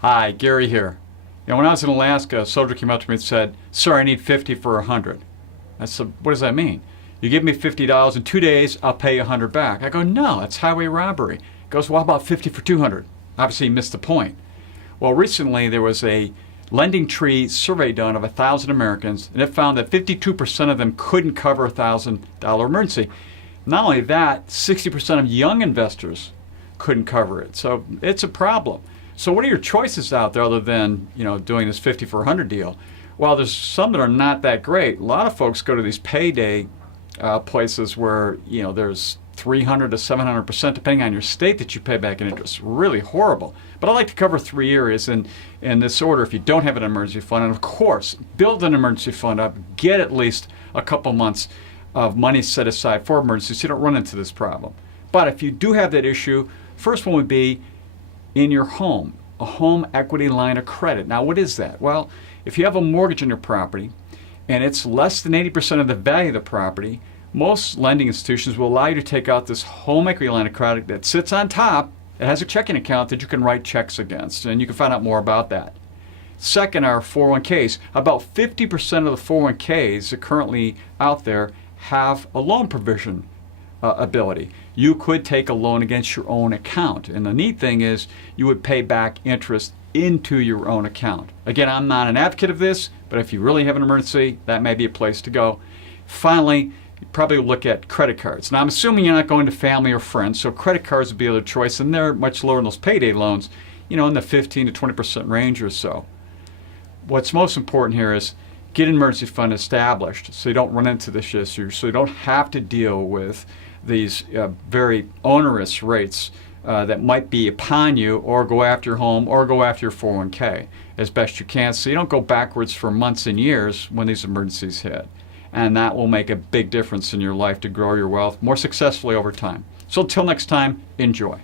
Hi, Gary here. When I was in Alaska, a soldier came up to me and said, "Sir, I need 50 for 100." I said, "What does that mean?" "You give me $50 in 2 days, I'll pay you 100 back." I go, "No, that's highway robbery." He goes, "Well, how about 50 for 200? Obviously, he missed the point. Well, recently there was a Lending Tree survey done of 1,000 Americans, and it found that 52% of them couldn't cover a $1,000 emergency. Not only that, 60% of young investors couldn't cover it. So it's a problem. So what are your choices out there other than doing this 50 for 100 deal? Well, there's some that are not that great. A lot of folks go to these payday places where there's 300 to 700% depending on your state that you pay back in interest. Really horrible. But I like to cover 3 areas in this order if you don't have an emergency fund. And of course, build an emergency fund up. Get at least a couple months of money set aside for emergencies so you don't run into this problem. But if you do have that issue, first one would be in your home, a home equity line of credit. Now, what is that? Well, if you have a mortgage on your property and it's less than 80% of the value of the property, most lending institutions will allow you to take out this home equity line of credit that sits on top. It has a checking account that you can write checks against, and you can find out more about that. Second are 401ks. About 50% of the 401ks that are currently out there have a loan provision ability. You could take a loan against your own account, and the neat thing is you would pay back interest into your own account. Again, I'm not an advocate of this, but if you really have an emergency, that may be a place to go. Finally, you probably look at credit cards. Now, I'm assuming you're not going to family or friends, so credit cards would be the other choice, and they're much lower than those payday loans, in the 15 to 20% range or so. What's most important here is get an emergency fund established so you don't run into this issue, so you don't have to deal with these very onerous rates that might be upon you, or go after your home, or go after your 401k as best you can, so you don't go backwards for months and years when these emergencies hit. And that will make a big difference in your life to grow your wealth more successfully over time. So until next time, enjoy.